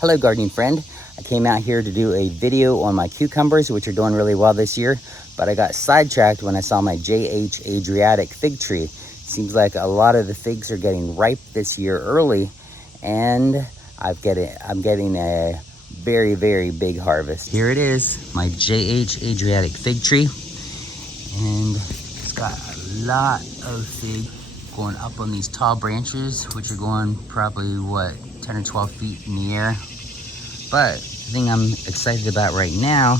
Hello gardening friend, I came out here to do a video on my cucumbers, which are doing really well this year, but I got sidetracked when I saw my JH Adriatic fig tree. Seems like a lot of the figs are getting ripe this year early, and I'm getting a very big harvest. Here it is, my JH Adriatic fig tree, and it's got a lot of fig going up on these tall branches, which are going probably 10 or 12 feet in the air. But the thing I'm excited about right now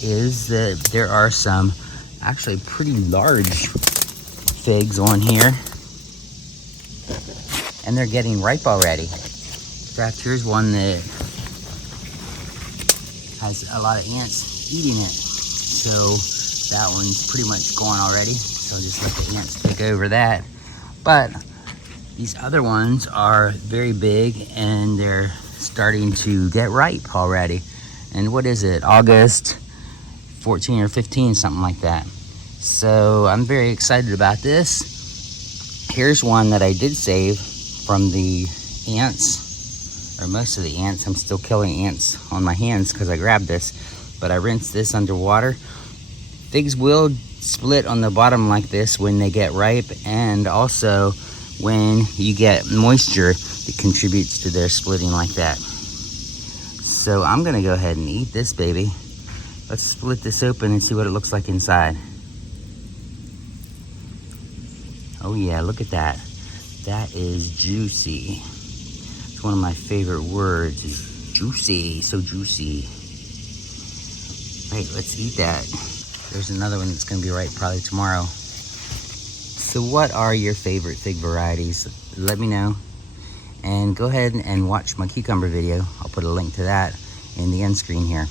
is that there are some actually pretty large figs on here, and they're getting ripe already. In fact, here's one that has a lot of ants eating it, so that one's pretty much gone already, so just let the ants take over that. But these other ones are very big, and they're starting to get ripe already. And what is it, August 14 or 15, something like that. So I'm very excited about this. Here's one that I did save from the ants, or most of the ants. I'm still killing ants on my hands because I grabbed this, but I rinsed this underwater. Figs will split on the bottom like this when they get ripe, and also when you get moisture, it contributes to their splitting like that. So I'm gonna go ahead and eat this baby. Let's split this open and see what it looks like inside. Oh yeah, look at that. That is juicy. It's one of my favorite words, is juicy, so juicy. Right, let's eat that. There's another one that's gonna be ripe probably tomorrow. So what are your favorite fig varieties? Let me know. And go ahead and watch my cucumber video. I'll put a link to that in the end screen here.